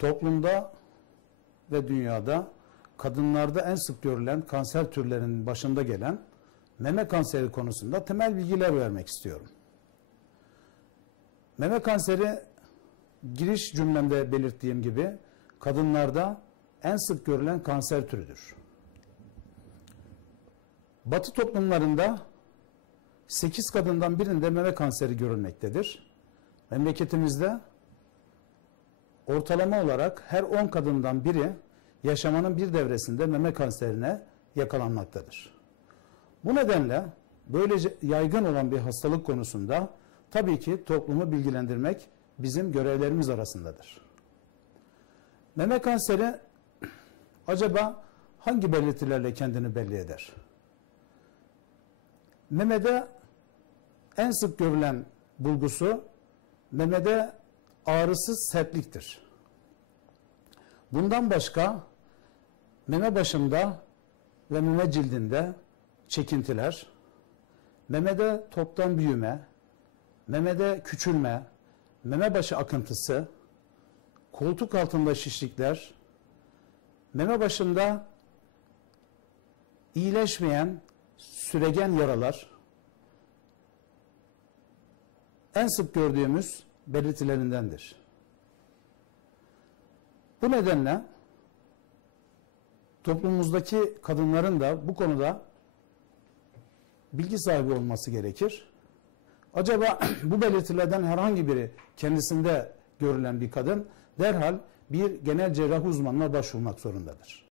Toplumda ve dünyada kadınlarda en sık görülen kanser türlerinin başında gelen meme kanseri konusunda temel bilgiler vermek istiyorum. Meme kanseri giriş cümlemde belirttiğim gibi kadınlarda en sık görülen kanser türüdür. Batı toplumlarında 8 kadından birinde meme kanseri görülmektedir. Memleketimizde ortalama olarak her 10 kadından biri yaşamanın bir devresinde meme kanserine yakalanmaktadır. Bu nedenle böylece yaygın olan bir hastalık konusunda tabii ki toplumu bilgilendirmek bizim görevlerimiz arasındadır. Meme kanseri acaba hangi belirtilerle kendini belli eder? Memede en sık görülen bulgusu memede ağrısız sertliktir. Bundan başka meme başında ve meme cildinde çekintiler, memede toptan büyüme, memede küçülme, meme başı akıntısı, koltuk altında şişlikler, meme başında iyileşmeyen süregen yaralar en sık gördüğümüz belirtilerindendir. Bu nedenle toplumumuzdaki kadınların da bu konuda bilgi sahibi olması gerekir. Acaba bu belirtilerden herhangi biri kendisinde görülen bir kadın derhal bir genel cerrah uzmanına başvurmak zorundadır.